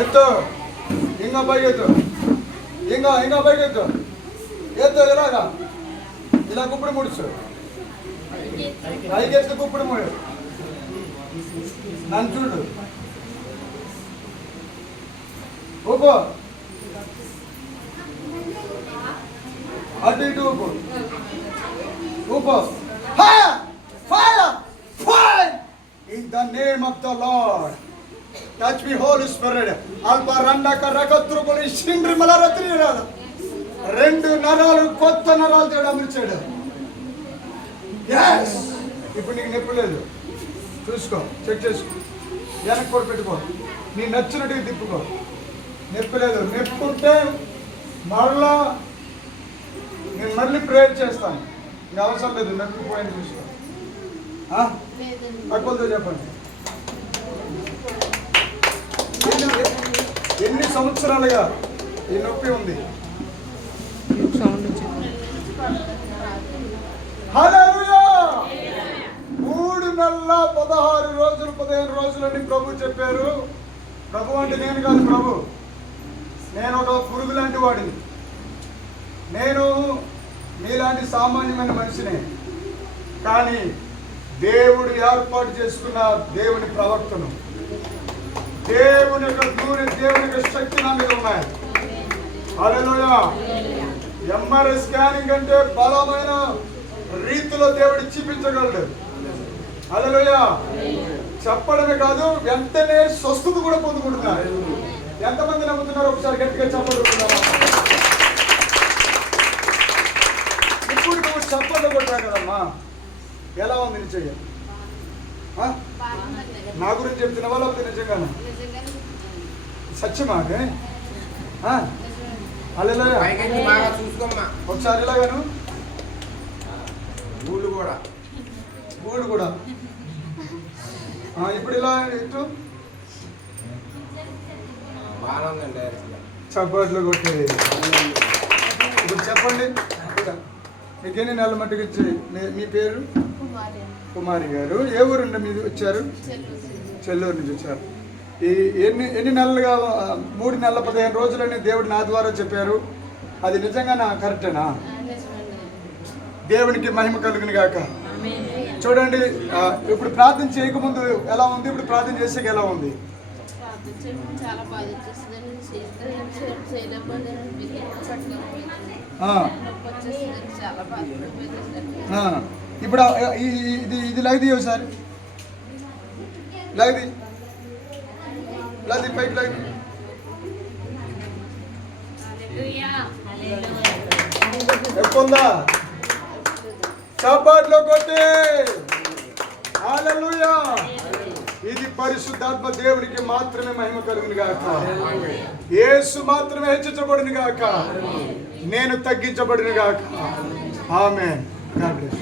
ఎత్తు, ఇంకా పైకెత్తు, ఇంకా పైకెత్తు, ఎత్తు. ఇలాగా ఇలా కుప్పుడు ముడుచు, పైకెత్తు కుప్పుడు ముడు. నన్ను చూడు, ఊపు, అటు ఇటు ఊపు, ఊపు. Fire! Fire! Fire! In the name of the Lord. Touch me, Holy Spirit. Alpa randa karakatrukuలు సిండ్రి మలరత్రి రాల. రెండు నరాలు కొత్త నరాలు తేడా అమర్చాడు. Yes. ఇప్పుడు నీకు నొప్పి లేదు. చూసుకో, చెక్ చేసుకో. వెనక్కి కూడా పెట్టుకో. నీ నచ్చినట్టుగా తిప్పుకో. నొప్పి లేదు. నొప్పి ఉంటే మరలా నేను మళ్ళీ ప్రేయర్ చేస్తాను. ఇంకా అవసరం లేదు. నొప్పి పోయింది చూసుకో. అక్కలతో చెప్పండి. ఎన్ని సంవత్సరాలుగా ఈ నొప్పి ఉంది? హల్లెలూయా! 3 నెలల 16 రోజులు 15 రోజులని ప్రభు చెప్పారు. ప్రభు అంటే నేను కాదు, ప్రభు. నేను ఒక పురుగు లాంటి వాడిని. నేను మీలాంటి సామాన్యమైన మనిషినే. కానీ దేవుడు ఏర్పాటు చేసుకున్న దేవుని ప్రవక్తను, దేవుని యొక్క నూనె, దేవుని యొక్క శక్తి నా మీద ఉన్నాయి. హల్లెలూయా! ఎంఆర్ఐ స్కానింగ్ అంటే బలమైన రీతిలో దేవుడు చూపించగలడు. హల్లెలూయా! చెప్పడమే కాదు, వెంటనే స్వస్థత కూడా పొందుకుంటున్నారు. ఎంతమంది నమ్ముతున్నారు? ఒకసారి గట్టిగా చెప్పగలుగుతున్నారా? ఇప్పుడు నువ్వు చెప్పండి కొట్టా కదమ్మా. ఎలా ఉంది నిజంగా? నా గురించి చెప్తున్న వాళ్ళు అవుతుంది నిజంగానే సత్యమా? హల్లెలూయా! ఒకసారి ఇలాగాను గూళ్ళు కూడా ఇప్పుడు ఇలా ఇటు చప్పట్లు కొట్టి ఇప్పుడు చెప్పండి. మీకెన్ని నెలల మట్టుకు ఇచ్చి మీ పేరు? కుమారి గారు. ఏ ఊరుండి మీరు వచ్చారు? చెల్లూరు నుంచి వచ్చారు. ఈ ఎన్ని నెలలుగా? 3 నెలల 15 రోజులని దేవుడు నా ద్వారా చెప్పారు. అది నిజంగా నా కరెక్టేనా? దేవునికి మహిమ కలుగును గాక. చూడండి, ఇప్పుడు ప్రార్థన చేయకముందు ఎలా ఉంది, ఇప్పుడు ప్రార్థన చేసాక ఎలా ఉంది? ఇప్పుడు ఇది లాగిది ఒకసారి, లాగిది పైకి లాగిది. ఎక్కుందా? చప్పట్లు కొట్టి హల్లెలూయా! ఇది పరిశుద్ధాత్మ దేవునికి మాత్రమే మహిమ కలుగును గాక. యేసు మాత్రమే హెచ్చించబడును గాక. నేను తగ్గించబడును గాక. ఆమేన్. God bless.